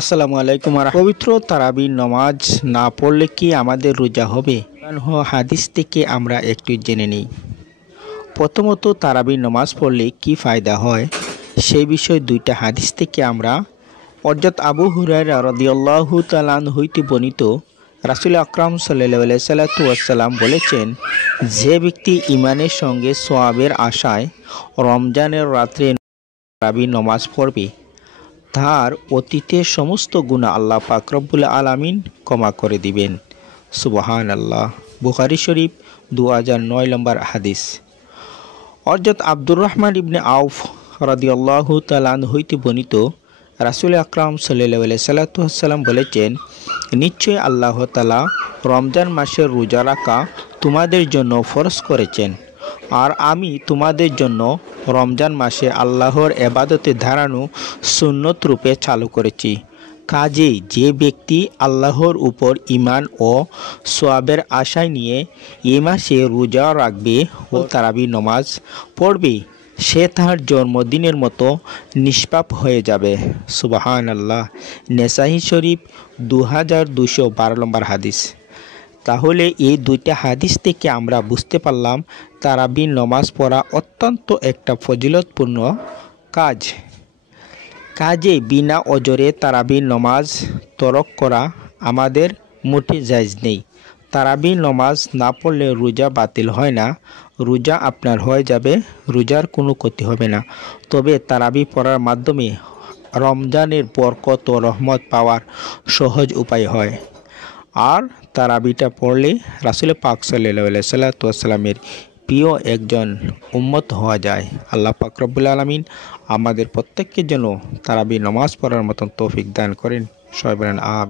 আসসালামু আলাইকুম। পবিত্র তারাবির নামাজ না পড়লে কি আমাদের রোজা হবে? হাদিস থেকে আমরা একটু জেনে নিই। প্রথমত, তারাবির নামাজ পড়লে কি ফায়দা হয় সেই বিষয়ে দুইটা হাদিস থেকে আমরা হযরত আবু হুরায়রা রাদিয়াল্লাহু তাআলা আনহু হইতে বর্ণিত, রাসূল আকরাম সাল্লাল্লাহু আলাইহি ওয়াসাল্লাম বলেছেন, যে ব্যক্তি ঈমানের সঙ্গে সওয়াবের আশায় রমজানের রাত্রে তারাবির নামাজ পড়বে, তার অতীতের সমস্ত গুনাহ আল্লাহ পাক রব্বুল আলামিন ক্ষমা করে দিবেন। সুবহানাল্লাহ। বুখারী শরীফ 2009 নম্বর হাদিস। হযরত আব্দুর রহমান ইবনে আউফ রাদিয়াল্লাহু তাআলা আনহু হইতে বর্ণিত, রাসূল আকরাম সাল্লাল্লাহু আলাইহি ওয়াসাল্লাম বলেছেন, নিশ্চয় আল্লাহ তাআলা রমজান মাসের রোজা রাখা তোমাদের জন্য ফরজ করেছেন, আর আমি তোমাদের জন্য রমজান মাসে আল্লাহর ইবাদতে ধারানো সুন্নত রূপে চালু করেছি। কাজেই যে ব্যক্তি আল্লাহর উপর ঈমান ও সওয়াবের আশায় নিয়ে এই মাসে রোজা রাখবে ও তারাবির নামাজ পড়বে, সে তার জন্মদিনের মতো নিষ্পাপ হয়ে যাবে। সুবহানাল্লাহ। নেসাই শরীফ 2212 নম্বর হাদিস। তাহলে এই দুইটা হাদিস থেকে আমরা বুঝতে পারলাম তারাবির নামাজ পড়া অত্যন্ত একটা ফজিলতপূর্ণ কাজ। কাজে বিনা অজরে তারাবির নামাজ তরক করা আমাদের মোটে জায়েজ নেই। তারাবির নামাজ না পড়লে রোজা বাতিল হয় না, রোজা আপনার হয়ে যাবে, রোজার কোনো ক্ষতি হবে না। তবে তারাবি পড়ার মাধ্যমে রমজানের বরকত ও রহমত পাওয়ার সহজ উপায় হয়। আর তারাবিটা পড়লে রাসূল পাক সাল্লাল্লাহু আলাইহি ওয়াসাল্লামের প্রিয় একজন উম্মত হওয়া যায়। আল্লাহ পাক রব্বুল আলামিন আমাদের প্রত্যেককে যেন তারাবির নামাজ পড়ার মতন তৌফিক দান করেন। সবাই বলেন আমিন।